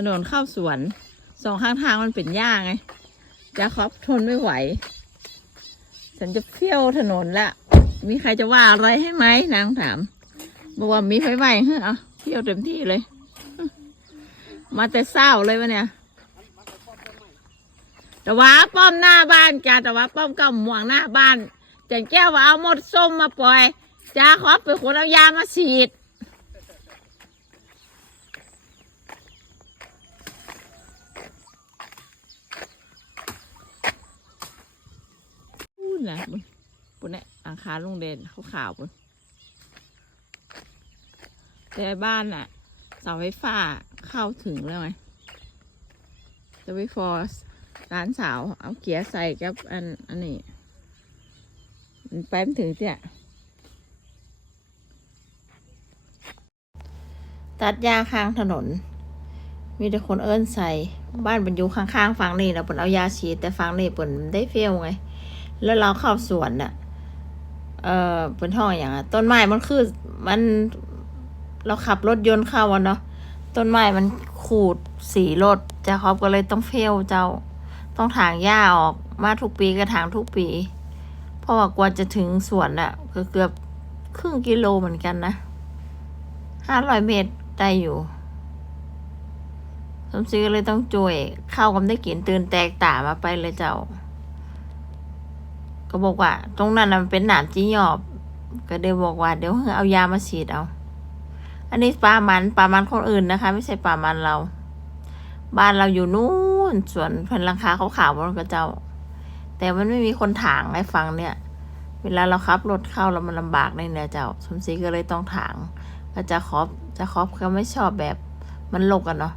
ถนนเข้าสวนสองข้างทางมันเป็นหญ้าไงจาครอบทนไม่ไหว ฉันจะเที่ยวถนนละมีใครจะว่าอะไรให้ไหมนางถามบอกว่ามีไฟไหม้เฮ้อเที่ยวเต็มที่เลย มาแต่เศร้าเลยวะเนี่ยแต่ว่าป้อมหน้าบ้านจ้าแต่ว่าป้อมกับหม่วงหน้าบ้านจันแก้วว่าเอาหมดส้มมาปล่อยจ้าขอไปขนเอายามาฉีด นะบุญบุญเนี่ยอังคารลุงเด่นเขาขาวบุญแต่บ้านน่ะเสาไฟฟ้าเข้าถึงแล้วไงจะไปฟอร์สร้านสาว เอาเกียร์ใส่กับอันอันนี้มันไปไม่ถึงเนี่ยตัดยาข้างถนน มีแต่คนเอิ้นใส่ บ้านเป็นอยู่ข้างๆฝั่งนี้แล้วเปิ่นเอายาฉีดแต่ฝั่งนี้เปิ่นได้เฟลไง แล้วเราเข้าสวนน่ะ เออเป็นห้องอย่างอะต้นไม้มันคือมัน เราขับรถยนต์เข้าอะเนาะ ต้นไม้มันขูดสีรถจาครอบก็เลยต้องเฟลเจ้า ต้องถางหญ้าออกมาทุกปีก็ถางทุกปี เพราะว่ากว่าจะถึงสวนอะก็เกือบครึ่งกิโลเหมือนกันนะห้าร้อยเมตรได้อยู่สมศรีก็เลยต้องจ่วยเข้ากับได้กินตื่นแตกต่ามาไปเลยเจ้า ก็บอกว่า ตรงนั้นมันเป็นหนามจีหยอบ ก็เดี๋ยวบอกว่า เดี๋ยวเอายามาฉีดเอา อันนี้ปลามันปลามันคนอื่นนะคะ ไม่ใช่ปลามันเรา บ้านเราอยู่นู่นสวนพันลังคาเขาวๆมันก็เจ้า แต่มันไม่มีคนถางให้ฟังเนี่ย เวลาเราขับรถเข้าแล้วมันลำบากในเนี่ยเจ้าสมศรีก็เลยต้องถางก็จะครอบจะครอบเขาไม่ชอบแบบมันลกอะเนาะ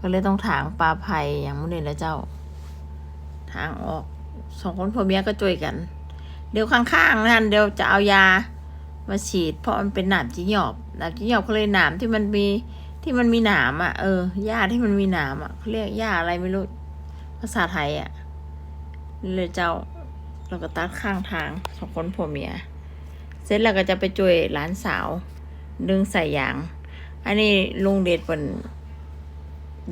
ก็เลยต้องถางปลาไผ่อย่างมันนี่แหละเจ้า ทางออก สองคนผัวเมียก็ช่วยกัน เดี๋ยวข้างๆนั่นเดี๋ยวจะเอายามาฉีด เพราะมันเป็นหนามจีหยอบหนามจีหยอบเขาเลยหนามที่มันมีที่มันมีหนามอะเออหญ้าที่มันมีหนามอะเขาเรียกหญ้าอะไรไม่รู้ภาษาไทยอะเลยเจ้าเราก็ตัดข้างทางสองคนผัวเมีย เสร็จแล้วก็จะไปช่วยหลานสาว ดึงใส่ยาง อันนี้ลุงเดชเป็น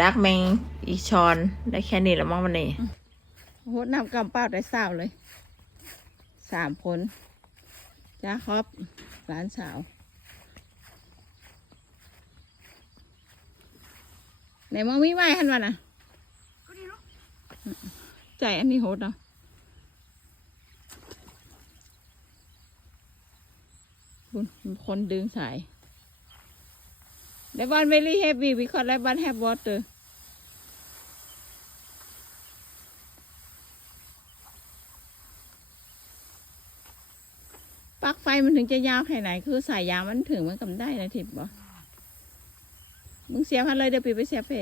ดักแมงอีชอนได้แค่นี้แล้วมั้งวันนี้ โหดน้ำกำเป้าได้สาวเลยสามคนจ้าครับหลานสาวไหนมองมีไม้หันวะนะใจอันนี้โหดเนาะคุณคนดึงสาย That one very heavy because that one have water. ปลั๊กไฟ มันถึงจะยาวแค่ไหน คือสายยางมันถึงมันกำได้นะทิพย์บ่มึงเสียพันเลยเดี๋ยวปีไปเสียเฟ่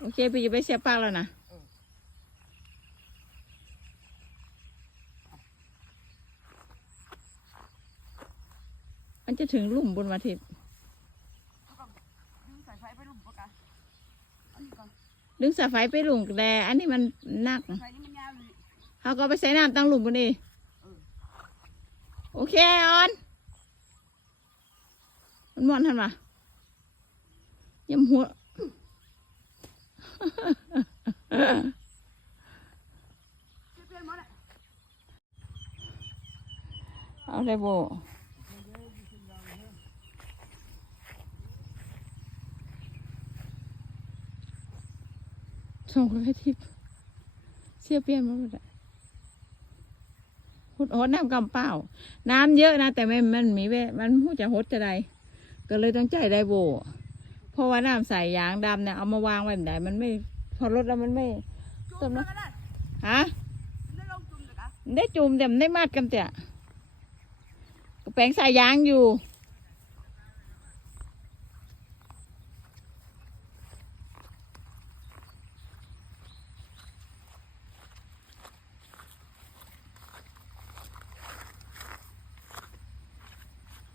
โอเคปีจะไปเสียปลั๊กแล้วนะ มันจะถึงหลุมบนมาทิพย์ดึงสายไฟไปลุ่มปะกะอันนี้ก่อนดึงสายไฟไปหลุมแดอันนี้มันหนักไฟนี่มันยาวเลยเขาก็ไปใส่น้ำตั้งหลุมบนนี่โอเคออน มันมอนทันปะยำหัวเปลี่ยนหมดเลยเอาได้โบ ส่งไปให้ทิพย์เสียเปลี่ยนมาหมดอะหดหดน้ำกำเปล่าน้ำเยอะนะ แต่ไม่มันมีเวมันพูดจะหดจะใดก็เลยต้องใจได้โบเพราะว่าน้ำใส่ยางดำเนี่ยเอามาวางไว้แบบไหนมันไม่ พอรถแล้วมันไม่จุ่มเลยก็ได้ฮะได้ลองจุ่มเลยกะได้จุ่มแต่ไม่ได้มัดกันเตะกระแปลงสายยางอยู่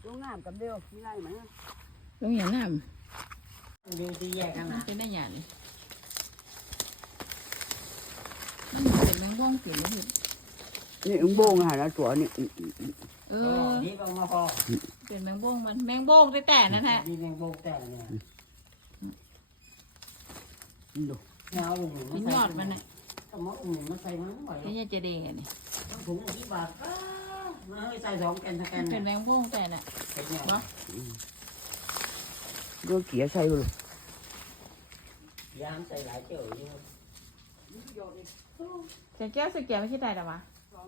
ลงน้ำกับเดียวง่ายไหมลงอย่างน้ดีดีแยกกันำนะเป็นได้หยันงบ้องกินเลยนี่อึ้งโบงหาแล้วตัวนี่เอเอออนี่บางมาพอเป็นแมงบ้องมันแมงบ้องแต่แต่นั่นแหละมีแมงโบกแต่เนี่ยดูเงาอุ่นกินยอดมันน่ะก็มาอุ่นมาใส่มันบ่อยนี่จะเดงนี่ถุงกี่บาทก็ มาให้ใส่สองแกนสแกนเป็นแมงบ้องแต่น่ะเป็นเนี่ยดูเขียใส่เลยยามใส่หลายเจียวอยู่จะแก้วสเกียไม่ใช่ได้หรอวะสอง